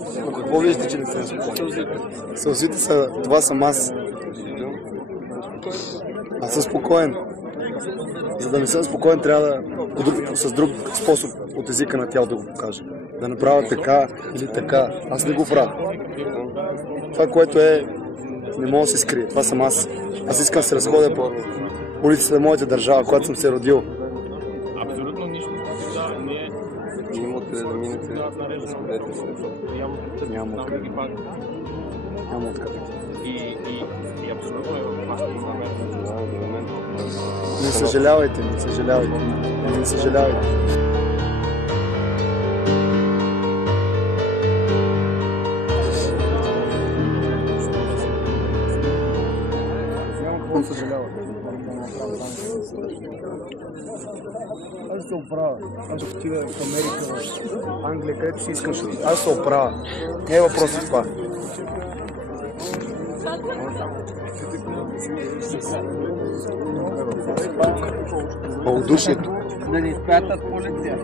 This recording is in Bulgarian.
Но какво виждате, че не съм спокоен? Сълзите са, това съм аз. Аз съм спокоен. За да не съм спокоен, трябва да с друг способ от езика на тяло да го покажа. Да направя така или така. Аз не го правя. Това, което е, не мога да се скрие. Това съм аз. Аз искам да се разходя по улиците на моята държава, когато съм се родил. Абсолютно нищо. Няма откъде да минете, да сходете се. Няма откъде. Няма откъде. И абсолютно е в вашето намерение. Не съжалявайте, не съжалявайте. Не съжалявайте. Няма какво да съжалявате. Аз се оправя. Аз ще отида в Америка, в Англия, където си искаш. Аз се оправя. Не е въпросът в това. Малодушието. Да ни спятат полиция.